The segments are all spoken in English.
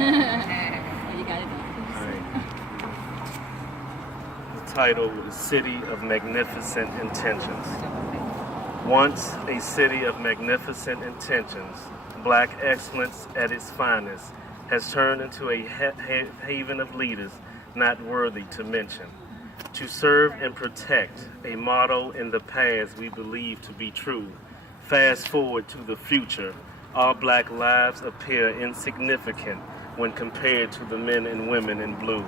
You got it. The title is City of Magnificent Intentions. Once a city of magnificent intentions, Black excellence at its finest has turned into a haven of leaders not worthy to mention. To serve and protect, a motto in the past we believe to be true. Fast forward to the future, our Black lives appear insignificant when compared to the men and women in blue.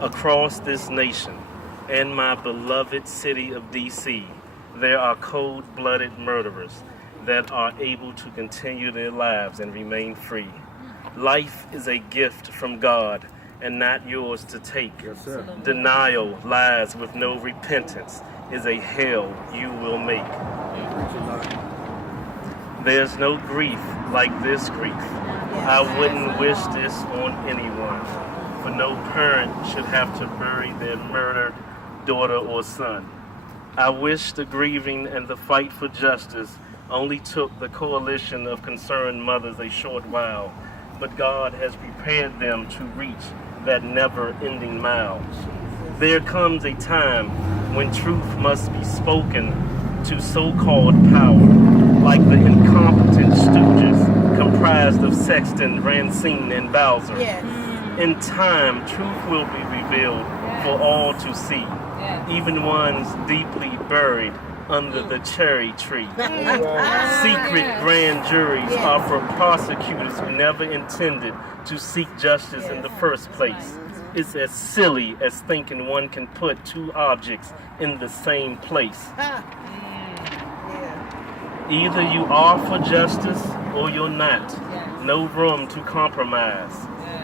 Across this nation and my beloved city of D.C., there are cold-blooded murderers that are able to continue their lives and remain free. Life is a gift from God and not yours to take. Yes, sir. Denial, lies with no repentance is a hell you will make. There's no grief like this grief. I wouldn't wish this on anyone, for no parent should have to bury their murdered daughter or son. I wish the grieving and the fight for justice only took the coalition of concerned mothers a short while, but God has prepared them to reach that never-ending mile. There comes a time when truth must be spoken to so-called power, like the incompetent stooges comprised of Sexton, Racine, and Bowser. Yes. In time, truth will be revealed for all to see, even ones deeply buried under the cherry tree. Secret grand juries are for prosecutors who never intended to seek justice in the first place. It's as silly as thinking one can put two objects in the same place. Either you are for justice or you're not. No room to compromise.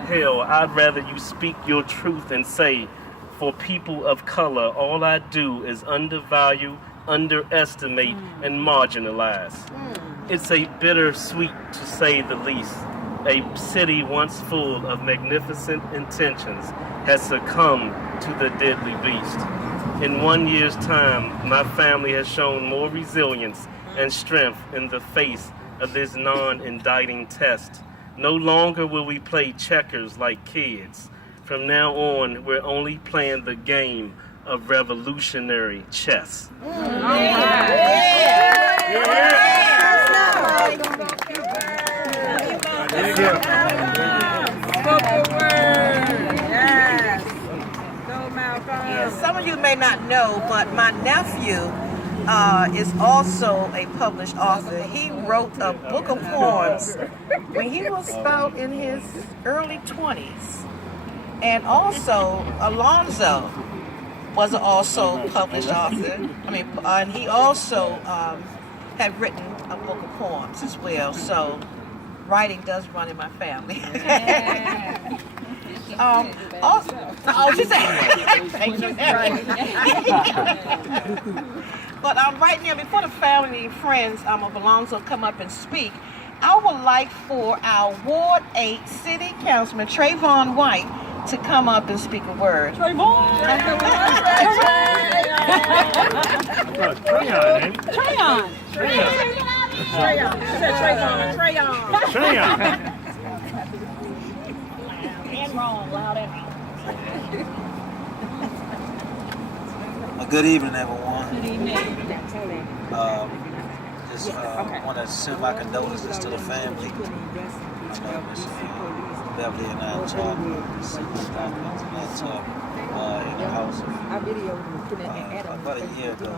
Hell, I'd rather you speak your truth and say, for people of color, all I do is undervalue, underestimate, and marginalize. It's a bittersweet, to say the least. A city once full of magnificent intentions has succumbed to the deadly beast. In 1 year's time, my family has shown more resilience and strength in the face of this non-indicting test. No longer will we play checkers like kids. From now on, we're only playing the game of revolutionary chess. Some of you may not know, but my nephew is also a published author. He wrote a book of poems when he was about in his early 20s. And also, Alonzo was also published author. And he also had written a book of poems as well. So, writing does run in my family. She said, thank you. But right now, before the family and friends of Alonzo come up and speak, I would like for our Ward 8 City Councilman, Trayvon White, to come up and speak a word. Trayvon! And wrong, loud and Good evening, everyone. Good evening. Just want to send my condolences to the family. Beverly and I talked, in the house about a year ago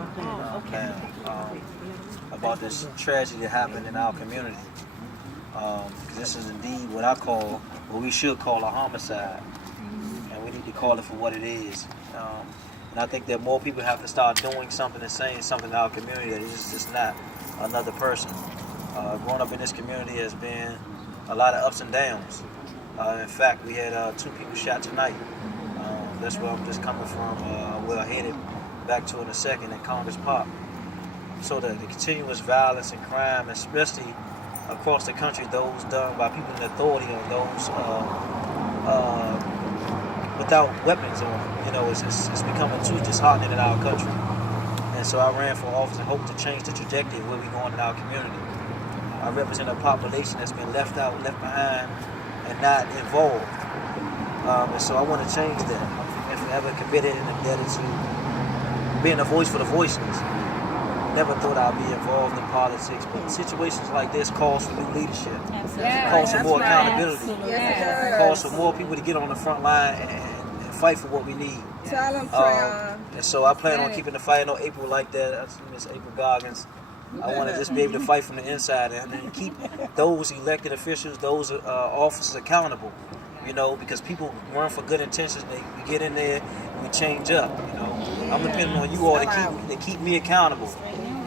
about this tragedy that happened in our community. This is indeed what we should call a homicide, and we need to call it for what it is. And I think that more people have to start doing something and saying something in our community that is just not another person. Growing up in this community has been a lot of ups and downs. In fact, we had 2 people shot tonight. That's where I'm just coming from. We're headed back to in a second at Congress Park. So the continuous violence and crime, especially across the country, those done by people in authority or those without weapons on, it's becoming too disheartening in our country. And so I ran for office and hope to change the trajectory of where we're going in our community. I represent a population that's been left out, left behind, and not involved. And so I want to change that. I'm forever committed and indebted to being a voice for the voiceless. Never thought I'd be involved in politics, but situations like this calls for new leadership. Calls for more accountability. Calls for more people to get on the front line and fight for what we need. Tell them, Treon. And so I plan on keeping the fight. I know April like that. I see Miss April Goggins. I want to just be able to fight from the inside and keep those elected officials, those officers accountable. You know, because people run for good intentions. We get in there, we change up. You know, I'm depending on you all to keep me accountable.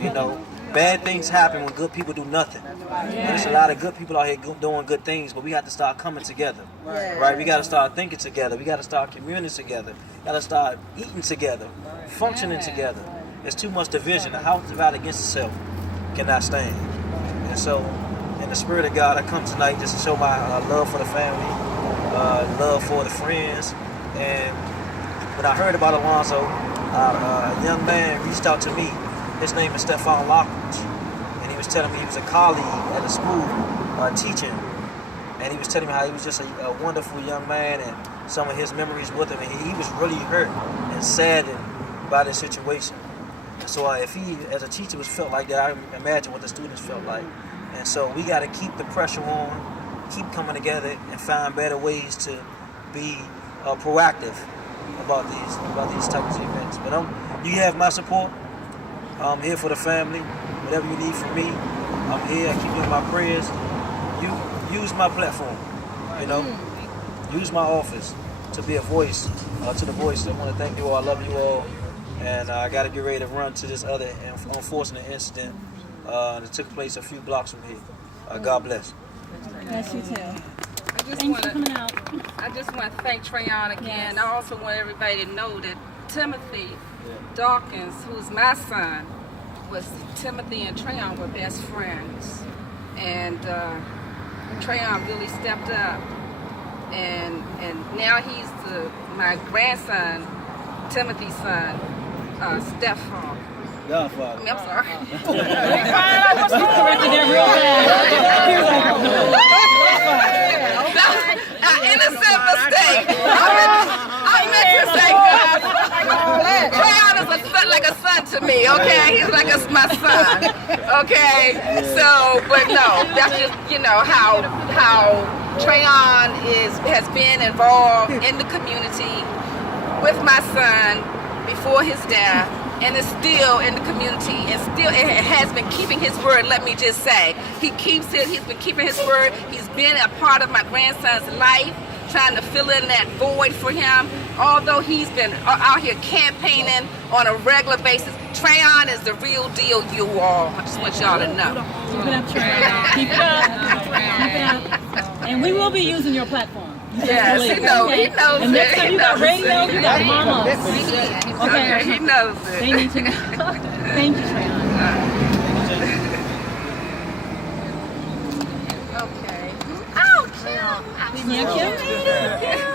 You know, bad things happen when good people do nothing. And there's a lot of good people out here doing good things, but we have to start coming together. Right? We got to start thinking together. We got to start communing together. Got to start eating together, functioning together. There's too much division. The house divided against itself cannot stand. And so, in the spirit of God, I come tonight just to show my love for the family, love for the friends. And when I heard about Alonzo, a young man reached out to me. His name is Stefan Lockridge, and he was telling me he was a colleague at the school teaching, and he was telling me how he was just a wonderful young man and some of his memories with him, and he was really hurt and saddened by this situation. And so if he, as a teacher, was felt like that, I imagine what the students felt like. And so we got to keep the pressure on, keep coming together, and find better ways to be proactive about these types of events. But you have my support. I'm here for the family. Whatever you need from me, I'm here. I keep you in my prayers. You use my platform, you know. Use my office to be a voice to the voice. I want to thank you all. I love you all. And I got to get ready to run to this other unfortunate incident that took place a few blocks from here. God bless. Bless you too. Thanks for coming out. I just want to thank Treon again. I also want everybody to know that Timothy Dawkins, who's my son, Timothy and Treon were best friends. And Treon really stepped up. And now he's my grandson, Timothy's son, Stefan. Godfather. I'm sorry. Innocent mistake. I meant to say, God, Treon is like a son to me, okay? He's like my son, okay? So, but no, that's just, how Treon has been involved in the community with my son before his death, and is still in the community, and still it has been keeping his word. Let me just say, he's been keeping his word. He's been a part of my grandson's life, trying to fill in that void for him. Although he's been out here campaigning on a regular basis, Treon is the real deal, you all. I just want y'all to know. Keep it up, Treon. Keep it up. Keep it up. And we will be using your platform. Yes, he knows and next time you got radio, you got mama. Okay, he knows it. They need to know. Thank you, Treon. Okay. Oh, Kim. Yeah, Kim.